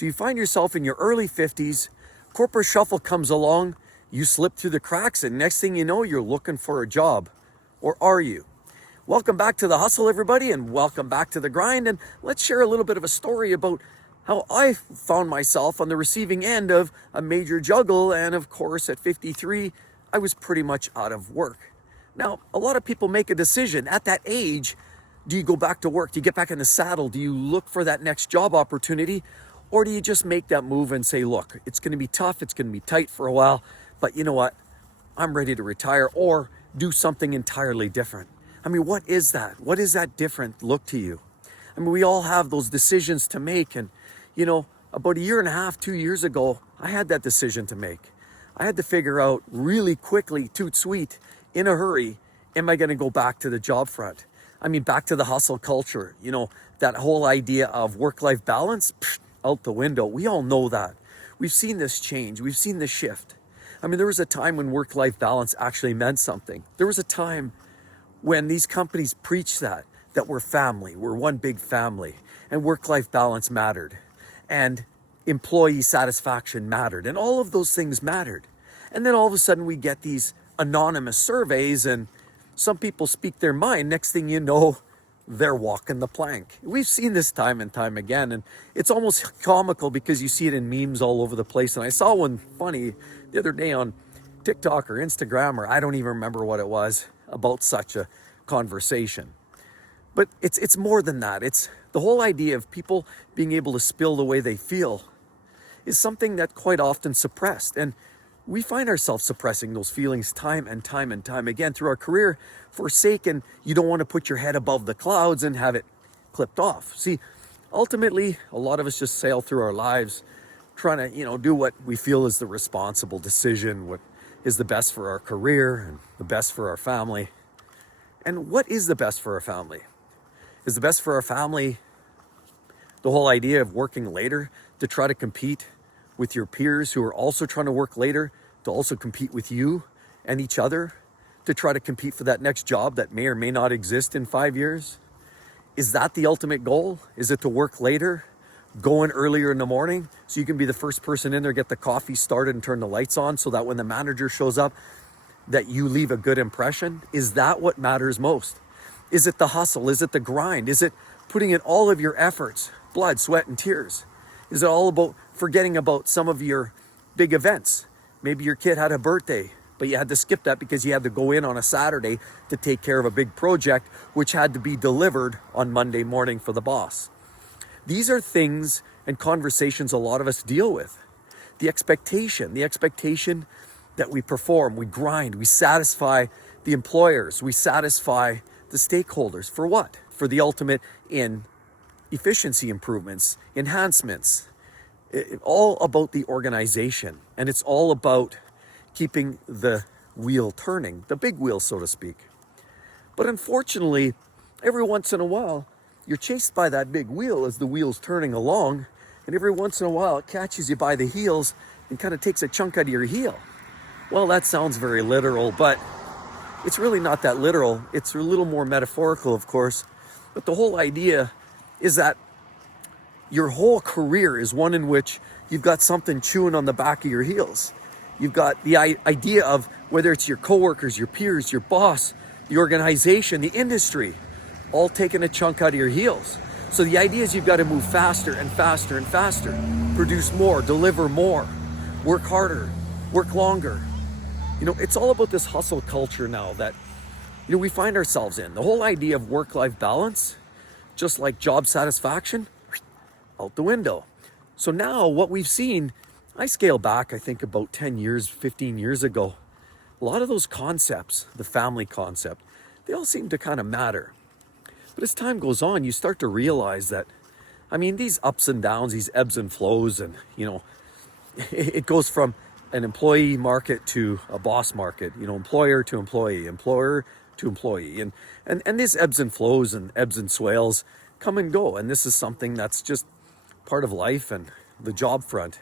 So you find yourself in your early 50s, corporate shuffle comes along, you slip through the cracks, and next thing you know, you're looking for a job. Or are you? Welcome back to The Hustle, everybody, and welcome back to The Grind. And let's share a little bit of a story about how I found myself on the receiving end of a major juggle. And of course, at 53, I was pretty much out of work. Now, a lot of people make a decision at that age. Do you go back to work? Do you get back in the saddle? Do you look for that next job opportunity? Or do you just make that move and say, look, it's going to be tough, it's going to be tight for a while, but you know what? I'm ready to retire or do something entirely different. I mean, what is that? What is that different look to you? I mean, we all have those decisions to make. And, you know, about a year and a half, 2 years ago, I had that decision to make. I had to figure out really quickly, toot sweet, in a hurry, am I going to go back to the job front? I mean, back to the hustle culture, you know, that whole idea of work-life balance, out the window. We all know that. We've seen this change. We've seen this shift. I mean, there was a time when work-life balance actually meant something. There was a time when these companies preached that we're family, we're one big family, and work-life balance mattered, and employee satisfaction mattered, and all of those things mattered. And then all of a sudden we get these anonymous surveys, and some people speak their mind. Next thing you know, they're walking the plank. We've seen this time and time again, and it's almost comical because you see it in memes all over the place. And I saw one funny the other day on TikTok or Instagram, or I don't even remember what it was, about such a conversation. But it's more than that. It's the whole idea of people being able to spill the way they feel is something that quite often suppressed. And we find ourselves suppressing those feelings time and time and time again through our career, forsaken. You don't want to put your head above the clouds and have it clipped off. See, ultimately, a lot of us just sail through our lives trying to, do what we feel is the responsible decision, what is the best for our career and the best for our family. And what is the best for our family? Is the best for our family the whole idea of working later to try to compete with your peers who are also trying to work later, to also compete with you and each other, to try to compete for that next job that may or may not exist in 5 years? Is that the ultimate goal? Is it to work later, go in earlier in the morning so you can be the first person in there, get the coffee started and turn the lights on so that when the manager shows up, that you leave a good impression? Is that what matters most? Is it the hustle? Is it the grind? Is it putting in all of your efforts, blood, sweat, and tears? Is it all about forgetting about some of your big events? Maybe your kid had a birthday, but you had to skip that because you had to go in on a Saturday to take care of a big project, which had to be delivered on Monday morning for the boss. These are things and conversations a lot of us deal with. The expectation that we perform, we grind, we satisfy the employers, we satisfy the stakeholders. For what? For the ultimate in efficiency improvements, enhancements. It's all about the organization, and it's all about keeping the wheel turning, the big wheel, so to speak. But unfortunately, every once in a while, you're chased by that big wheel as the wheel's turning along, and every once in a while, it catches you by the heels and kind of takes a chunk out of your heel. Well, that sounds very literal, but it's really not that literal. It's a little more metaphorical, of course. But the whole idea is that your whole career is one in which you've got something chewing on the back of your heels. You've got the idea of whether it's your coworkers, your peers, your boss, the organization, the industry, all taking a chunk out of your heels. So the idea is you've got to move faster and faster and faster, produce more, deliver more, work harder, work longer. It's all about this hustle culture now that, we find ourselves in. The whole idea of work-life balance, just like job satisfaction, out the window. So now what we've seen, I scale back, I think about 10 years, 15 years ago, a lot of those concepts, the family concept, they all seem to kind of matter. But as time goes on, you start to realize that, these ups and downs, these ebbs and flows, and, it goes from an employee market to a boss market, employer to employee, employer to employee. And these ebbs and flows and ebbs and swales come and go. And this is something that's just part of life and the job front.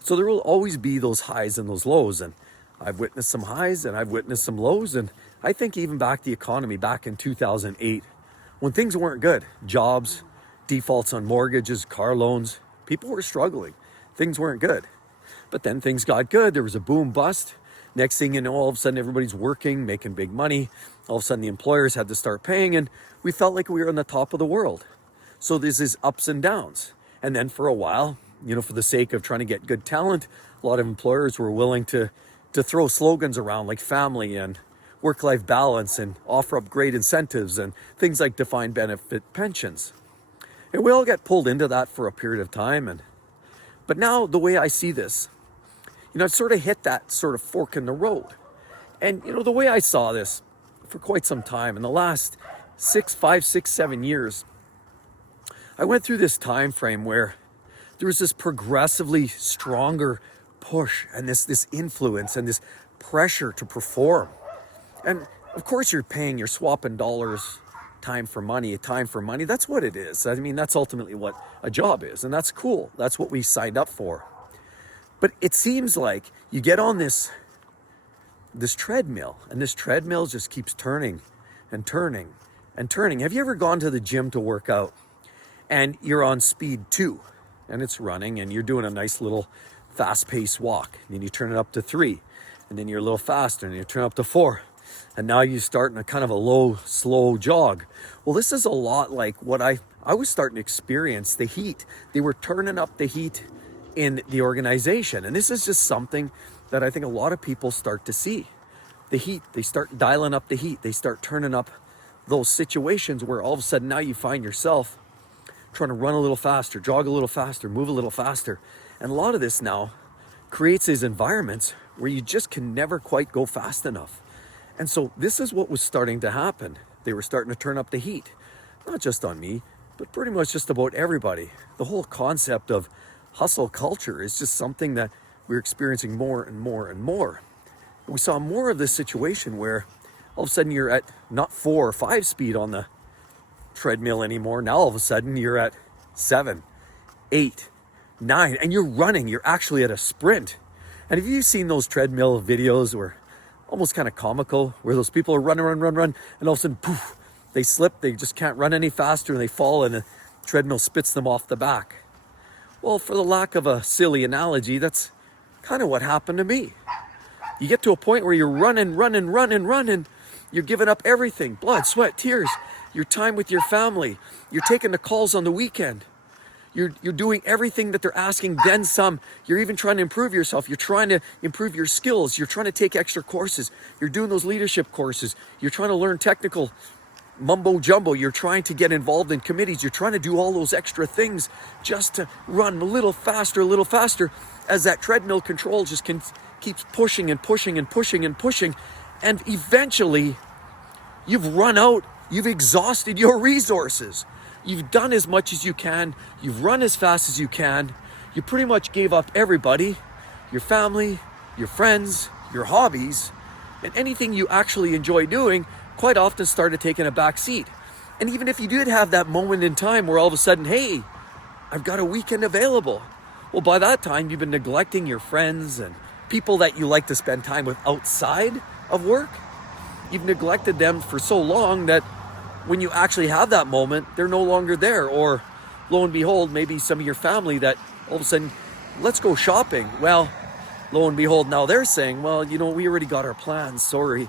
So there will always be those highs and those lows. And I've witnessed some highs and I've witnessed some lows. And I think even back the economy back in 2008, when things weren't good, jobs, defaults on mortgages, car loans, People were struggling. Things weren't good. But then things got good. There was a boom bust. Next thing you know, all of a sudden everybody's working, making big money. All of a sudden the employers had to start paying, and we felt like we were on the top of the world. So this is ups and downs. And then for a while, for the sake of trying to get good talent, a lot of employers were willing to throw slogans around like family and work-life balance and offer up great incentives and things like defined benefit pensions. And we all get pulled into that for a period of time. But now the way I see this, I've sort of hit that sort of fork in the road. And the way I saw this for quite some time, in the last 5, 6, 7 years, I went through this time frame where there was this progressively stronger push and this influence and this pressure to perform. And of course you're swapping dollars, time for money. That's what it is. I mean, that's ultimately what a job is, and that's cool. That's what we signed up for. But it seems like you get on this treadmill, and this treadmill just keeps turning and turning and turning. Have you ever gone to the gym to work out and you're on speed 2 and it's running and you're doing a nice little fast-paced walk, and then you turn it up to 3, and then you're a little faster, and you turn it up to 4, and now you start in a kind of a low, slow jog. Well, this is a lot like what I was starting to experience, the heat. They were turning up the heat in the organization, and this is just something that I think a lot of people start to see. The heat, they start dialing up the heat. They start turning up those situations where all of a sudden now you find yourself trying to run a little faster, jog a little faster, move a little faster. And a lot of this now creates these environments where you just can never quite go fast enough. And so this is what was starting to happen. They were starting to turn up the heat, not just on me, but pretty much just about everybody. The whole concept of hustle culture is just something that we're experiencing more and more and more. And we saw more of this situation where all of a sudden you're at not 4 or 5 speed on the treadmill anymore. Now all of a sudden you're at 7, 8, 9, and you're running. You're actually at a sprint. And have you seen those treadmill videos where almost kind of comical, where those people are run, and all of a sudden, poof, they slip, they just can't run any faster, and they fall, and the treadmill spits them off the back. Well, for the lack of a silly analogy, that's kind of what happened to me. You get to a point where you're running, you're giving up everything, blood, sweat, tears, your time with your family, you're taking the calls on the weekend. You're doing everything that they're asking, then some. You're even trying to improve yourself. You're trying to improve your skills. You're trying to take extra courses. You're doing those leadership courses. You're trying to learn technical mumbo jumbo. You're trying to get involved in committees. You're trying to do all those extra things just to run a little faster as that treadmill control just keeps pushing and pushing and pushing and pushing. And eventually you've run out. You've exhausted your resources. You've done as much as you can. You've run as fast as you can. You pretty much gave up everybody, your family, your friends, your hobbies, and anything you actually enjoy doing quite often started taking a back seat. And even if you did have that moment in time where all of a sudden, hey, I've got a weekend available. Well, by that time, you've been neglecting your friends and people that you like to spend time with outside of work. You've neglected them for so long that when you actually have that moment, they're no longer there. Or lo and behold, maybe some of your family that all of a sudden, let's go shopping. Well, lo and behold, now they're saying, well, we already got our plans, sorry.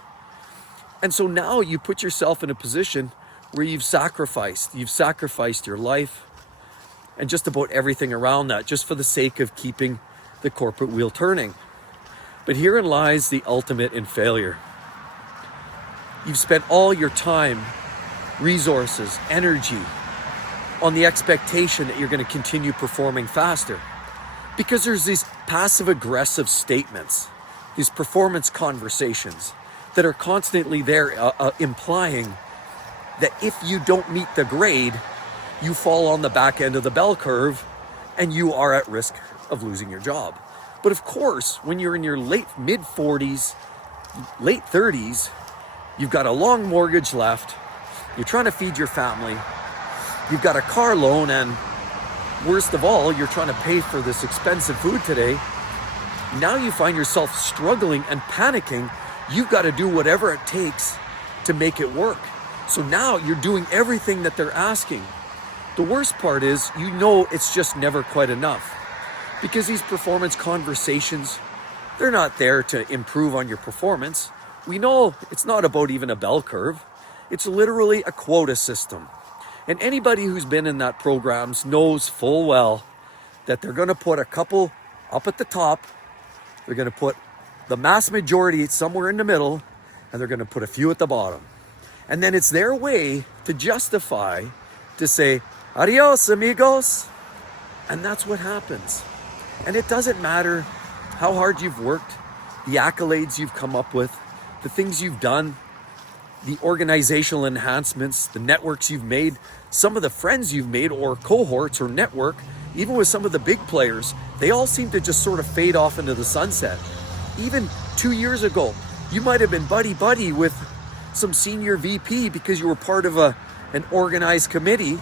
And so now you put yourself in a position where you've sacrificed your life and just about everything around that, just for the sake of keeping the corporate wheel turning. But herein lies the ultimate in failure. You've spent all your time, resources, energy on the expectation that you're going to continue performing faster. Because there's these passive-aggressive statements, these performance conversations that are constantly there implying that if you don't meet the grade, you fall on the back end of the bell curve and you are at risk of losing your job. But of course, when you're in your mid-40s, late 30s, you've got a long mortgage left, you're trying to feed your family, you've got a car loan, and worst of all, you're trying to pay for this expensive food today. Now you find yourself struggling and panicking. You've got to do whatever it takes to make it work. So now you're doing everything that they're asking. The worst part is, you know, it's just never quite enough, because these performance conversations, they're not there to improve on your performance. We know it's not about even a bell curve. It's literally a quota system. And anybody who's been in that programs knows full well that they're going to put a couple up at the top, they're going to put the mass majority somewhere in the middle, and they're going to put a few at the bottom. And then it's their way to justify, to say, adios, amigos. And that's what happens. And it doesn't matter how hard you've worked, the accolades you've come up with, the things you've done, the organizational enhancements, the networks you've made, some of the friends you've made, or cohorts or network, even with some of the big players, they all seem to just sort of fade off into the sunset. Even 2 years ago, you might have been buddy-buddy with some senior VP because you were part of an organized committee.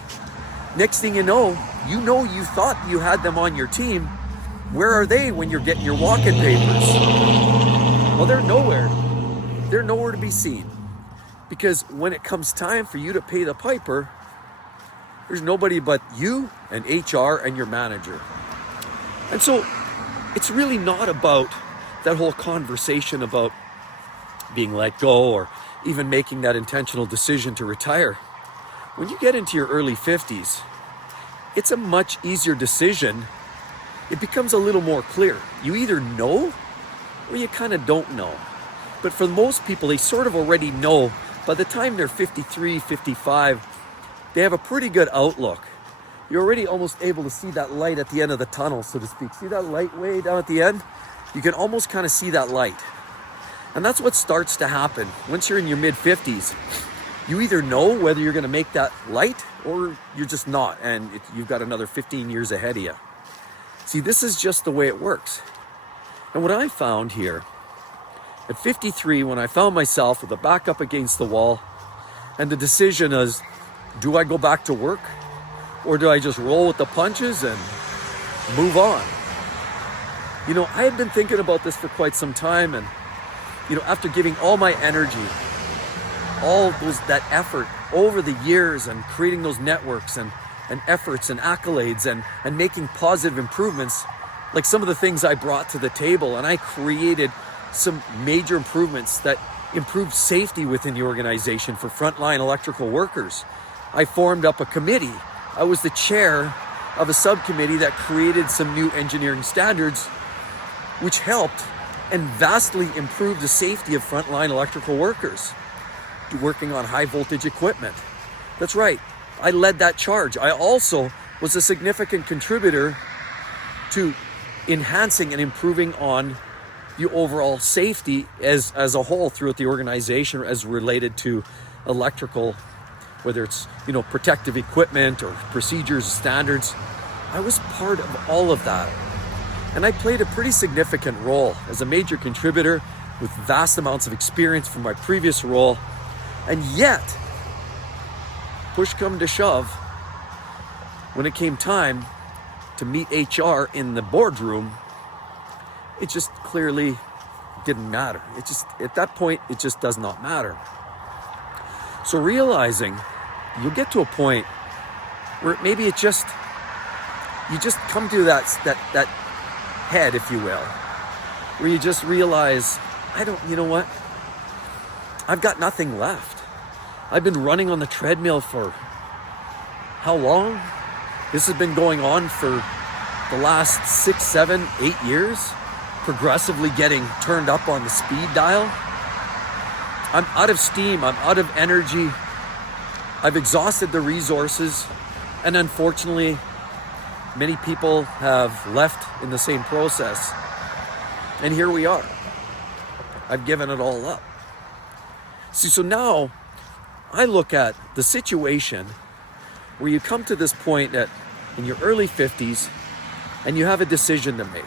Next thing you know, you thought you had them on your team. Where are they when you're getting your walk-in papers? Well, they're nowhere. They're nowhere to be seen. Because when it comes time for you to pay the piper, there's nobody but you and HR and your manager. And so it's really not about that whole conversation about being let go or even making that intentional decision to retire. When you get into your early 50s, it's a much easier decision. It becomes a little more clear. You either know or you kind of don't know. But for most people, they sort of already know. By the time they're 53, 55, they have a pretty good outlook. You're already almost able to see that light at the end of the tunnel, so to speak. See that light way down at the end? You can almost kind of see that light. And that's what starts to happen. Once you're in your mid-50s, you either know whether you're going to make that light or you're just not, and you've got another 15 years ahead of you. See, this is just the way it works. And what I found here, at 53, when I found myself with a back up against the wall, and the decision is, do I go back to work? Or do I just roll with the punches and move on? You know, I had been thinking about this for quite some time, and, you know, after giving all my energy, that effort over the years and creating those networks and efforts and accolades and making positive improvements, like some of the things I brought to the table, and I created some major improvements that improved safety within the organization for frontline electrical workers. I formed up a committee. I was the chair of a subcommittee that created some new engineering standards, which helped and vastly improved the safety of frontline electrical workers working on high voltage equipment. That's right, I led that charge. I also was a significant contributor to enhancing and improving on the overall safety as a whole throughout the organization as related to electrical, whether it's, you know, protective equipment or procedures, standards. I was part of all of that. And I played a pretty significant role as a major contributor with vast amounts of experience from my previous role. And yet, push come to shove, when it came time to meet HR in the boardroom, it just clearly didn't matter. It just, at that point, it just does not matter. So realizing you'll get to a point where maybe you just come to that head, if you will, where you just realize, you know what? I've got nothing left. I've been running on the treadmill for how long? This has been going on for the last 6, 7, 8 years, progressively getting turned up on the speed dial. I'm out of steam, I'm out of energy. I've exhausted the resources, and unfortunately, many people have left in the same process. And here we are. I've given it all up. See, so now I look at the situation where you come to this point in your early 50s and you have a decision to make.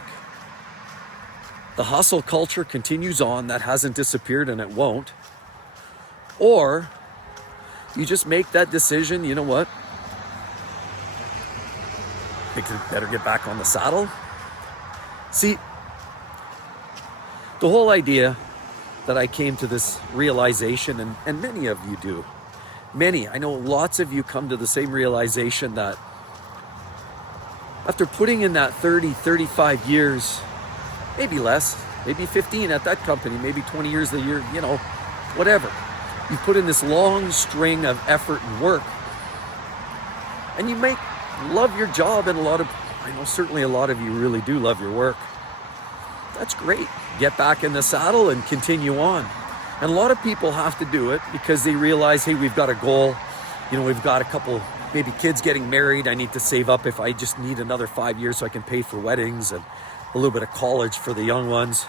The hustle culture continues on, that hasn't disappeared and it won't. Or you just make that decision, you know what? I think I better get back on the saddle. See, the whole idea that I came to this realization, and many of you do, I know lots of you come to the same realization that after putting in that 30, 35 years, maybe less, maybe 15 at that company, maybe 20 years a year, whatever. You put in this long string of effort and work, and you might love your job, and I know certainly a lot of you really do love your work. That's great. Get back in the saddle and continue on. And a lot of people have to do it because they realize, hey, we've got a goal. We've got a couple, maybe kids getting married. I need to save up if I just need another 5 years so I can pay for weddings and a little bit of college for the young ones.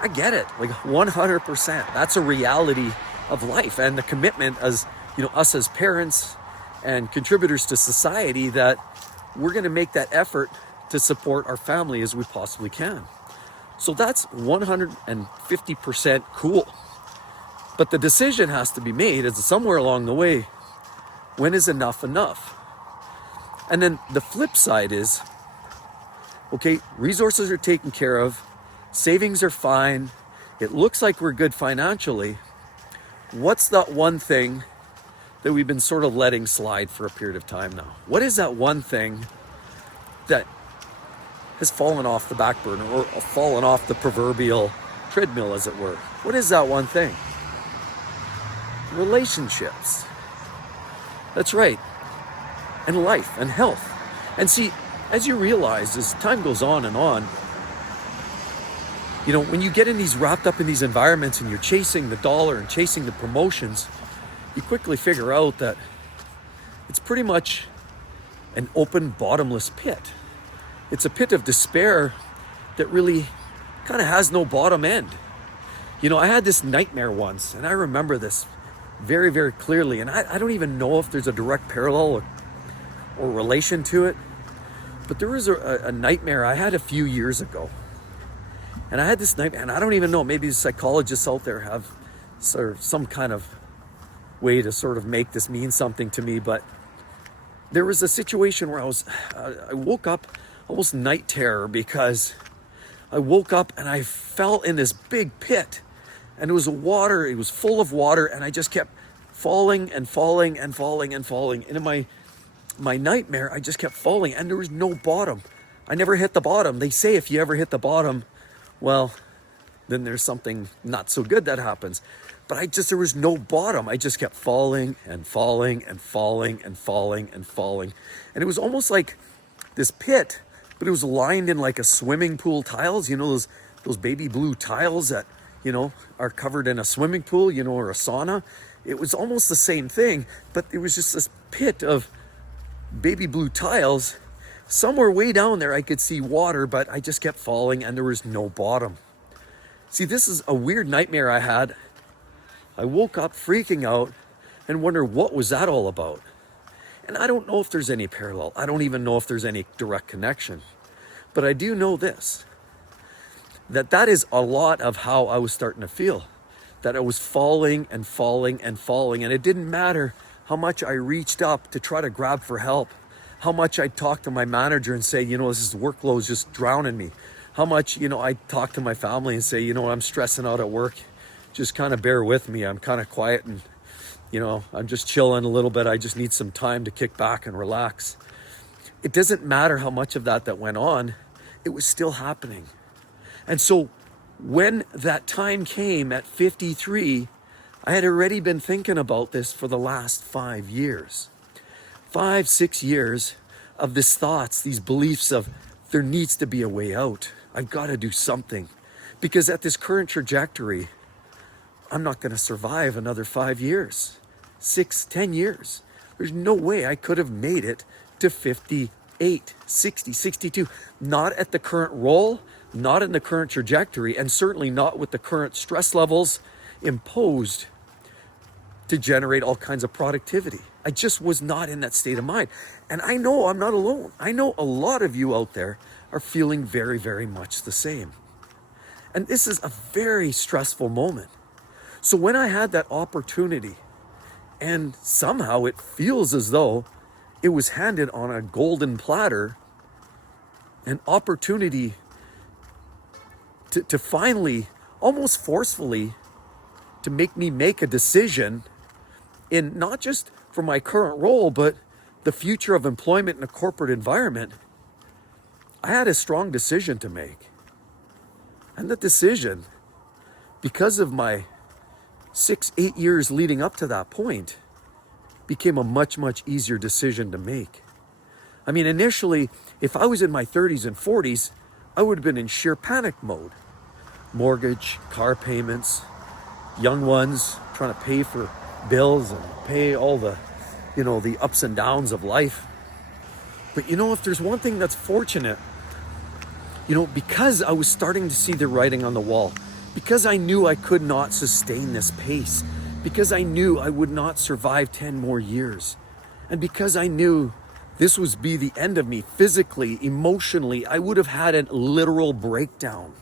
I get it, like 100%. That's a reality of life and the commitment as, us as parents and contributors to society, that we're going to make that effort to support our family as we possibly can. So that's 150% cool. But the decision has to be made as somewhere along the way, when is enough enough? And then the flip side is, okay, resources are taken care of, savings are fine, it looks like we're good financially. What's that one thing that we've been sort of letting slide for a period of time now? What is that one thing that has fallen off the back burner, or fallen off the proverbial treadmill, as it were? What is that one thing? Relationships. That's right. And life and health. And see, as you realize, as time goes on and on, when you get wrapped up in these environments and you're chasing the dollar and chasing the promotions, you quickly figure out that it's pretty much an open, bottomless pit. It's a pit of despair that really kind of has no bottom end. I had this nightmare once, and I remember this very, very clearly, and I don't even know if there's a direct parallel or relation to it, but there was a nightmare I had a few years ago. And I had this nightmare, and I don't even know, maybe psychologists out there have sort of some kind of way to sort of make this mean something to me, but there was a situation where I woke up almost night terror, because I woke up and I fell in this big pit, and it was full of water, and I just kept falling and falling and falling and falling. And in my nightmare, I just kept falling, and there was no bottom. I never hit the bottom. They say if you ever hit the bottom, well, then there's something not so good that happens. But there was no bottom. I just kept falling and falling and falling and falling and falling. And it was almost like this pit, but it was lined in like a swimming pool tiles, those baby blue tiles that, are covered in a swimming pool, or a sauna. It was almost the same thing, but it was just this pit of baby blue tiles. Somewhere way down there I could see water, but I just kept falling and there was no bottom. See, this is a weird nightmare I had. I woke up freaking out and wonder, what was that all about? And I don't know if there's any parallel. I don't even know if there's any direct connection. But I do know this, that is a lot of how I was starting to feel. That I was falling and falling and falling. And it didn't matter how much I reached up to try to grab for help, how much I'd talk to my manager and say, this workload is just drowning me. How much, I'd talk to my family and say, I'm stressing out at work. Just kind of bear with me. I'm kind of quiet and, I'm just chilling a little bit. I just need some time to kick back and relax. It doesn't matter how much of that went on. It was still happening. And so when that time came at 53, I had already been thinking about this for the last 5 years. 5-6 years of these thoughts, these beliefs of there needs to be a way out. I've got to do something. Because at this current trajectory, I'm not going to survive another 5 years, 6, 10 years. There's no way I could have made it to 58, 60, 62. Not at the current role, not in the current trajectory, and certainly not with the current stress levels imposed to generate all kinds of productivity. I just was not in that state of mind. And I know I'm not alone. I know a lot of you out there are feeling very, very much the same. And this is a very stressful moment. So when I had that opportunity, and somehow it feels as though it was handed on a golden platter, an opportunity to finally, almost forcefully, to make me make a decision in not just for my current role, but the future of employment in a corporate environment, I had a strong decision to make. And the decision, because of my 6-8 years leading up to that point, became a much, much easier decision to make. I mean, initially, if I was in my 30s and 40s, I would have been in sheer panic mode. Mortgage, car payments, young ones trying to pay for bills and pay all the, the ups and downs of life. But if there's one thing that's fortunate, because I was starting to see the writing on the wall, because I knew I could not sustain this pace, because I knew I would not survive 10 more years, and because I knew this would be the end of me physically, emotionally, I would have had a literal breakdown.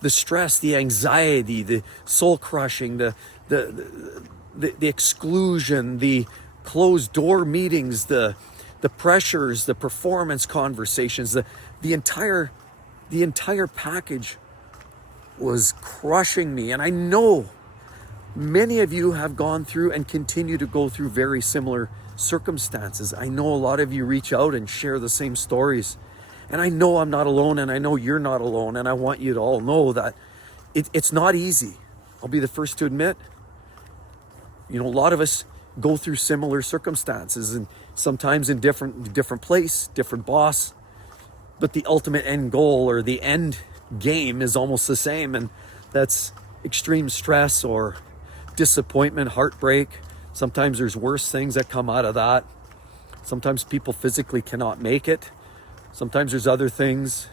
The stress, the anxiety, the soul crushing, the exclusion, the closed door meetings, the pressures, the performance conversations, the entire package was crushing me. And I know many of you have gone through and continue to go through very similar circumstances. I know a lot of you reach out and share the same stories. And I know I'm not alone, and I know you're not alone. And I want you to all know that it's not easy. I'll be the first to admit, a lot of us go through similar circumstances, and sometimes in different place, different boss, but the ultimate end goal or the end game is almost the same, and that's extreme stress or disappointment, heartbreak. Sometimes there's worse things that come out of that. Sometimes people physically cannot make it. Sometimes there's other things,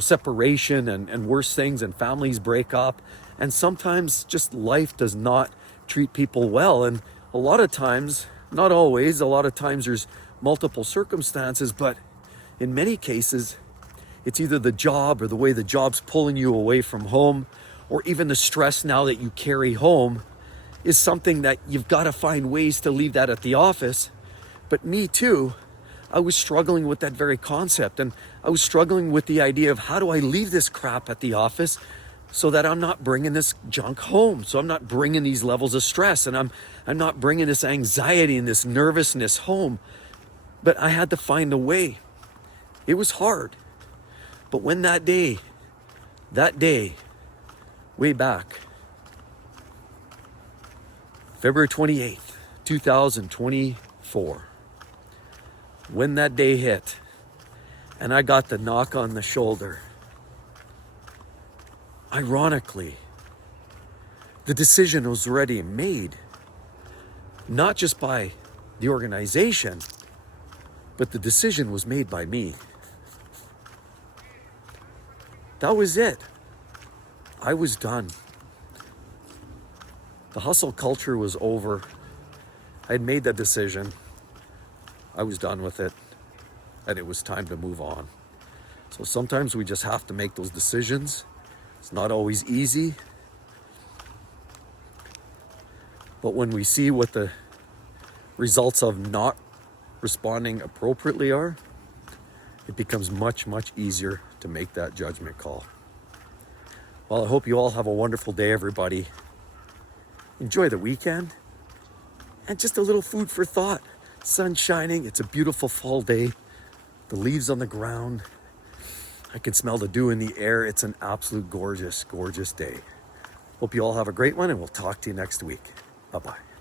separation and worse things, and families break up. And sometimes just life does not treat people well. And a lot of times, not always, a lot of times there's multiple circumstances, but in many cases, it's either the job or the way the job's pulling you away from home, or even the stress now that you carry home is something that you've got to find ways to leave that at the office. But me too, I was struggling with that very concept, and I was struggling with the idea of how do I leave this crap at the office so that I'm not bringing this junk home, so I'm not bringing these levels of stress, and I'm not bringing this anxiety and this nervousness home. But I had to find a way. It was hard. But when that day, way back, February 28th, 2024, when that day hit and I got the knock on the shoulder, ironically, the decision was already made, not just by the organization, but the decision was made by me. That was it. I was done. The hustle culture was over. I had made that decision. I was done with it, and it was time to move on. So sometimes we just have to make those decisions. It's not always easy. But when we see what the results of not responding appropriately are, it becomes much, much easier to make that judgment call. Well, I hope you all have a wonderful day, everybody. Enjoy the weekend, and just a little food for thought. Sun shining, it's a beautiful fall day. The leaves on the ground. I can smell the dew in the air. It's an absolute gorgeous, gorgeous day. Hope you all have a great one, and we'll talk to you next week. Bye-bye.